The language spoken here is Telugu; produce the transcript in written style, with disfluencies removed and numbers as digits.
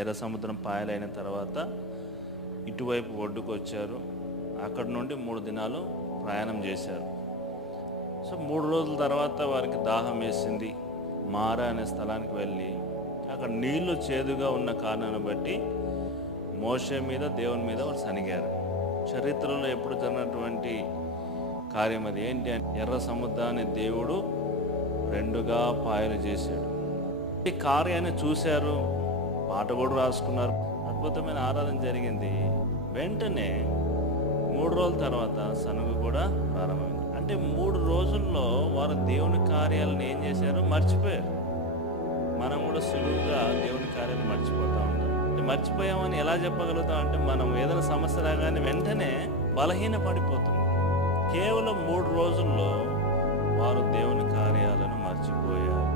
ఎర్ర సముద్రం పాయలైన తర్వాత ఇటువైపు ఒడ్డుకు వచ్చారు. అక్కడ నుండి 3 దినాలు ప్రయాణం చేశారు. సో 3 రోజుల తర్వాత వారికి దాహం వేసింది. మారా అనే స్థలానికి వెళ్ళి అక్కడ నీళ్లు చేదుగా ఉన్న కారణాన్ని బట్టి మోషే మీద, దేవుని మీద వారు సనిగారు. చరిత్రలో ఎప్పుడు జరిగినటువంటి కార్యం అది. ఏంటి అంటే ఎర్ర సముద్రాన్ని దేవుడు 2గా పాయలు చేశాడు. ఈ కార్యాన్ని చూశారు, పాట కూడా రాసుకున్నారు. అద్భుతమైన ఆరాధన జరిగింది. వెంటనే 3 రోజుల తర్వాత సనుగు కూడా ప్రారంభమైంది. అంటే 3 రోజుల్లో వారు దేవుని కార్యాలను ఏం చేశారు? మర్చిపోయారు. మనం కూడా సులువుగా దేవుని కార్యాలు మర్చిపోతూ ఉంటాం. అంటే మర్చిపోయామని ఎలా చెప్పగలుగుతాం అంటే, మనం ఏదైనా సమస్య రాగానే వెంటనే బలహీన పడిపోతుంది. కేవలం 3 రోజుల్లో వారు దేవుని కార్యాలను మర్చిపోయారు.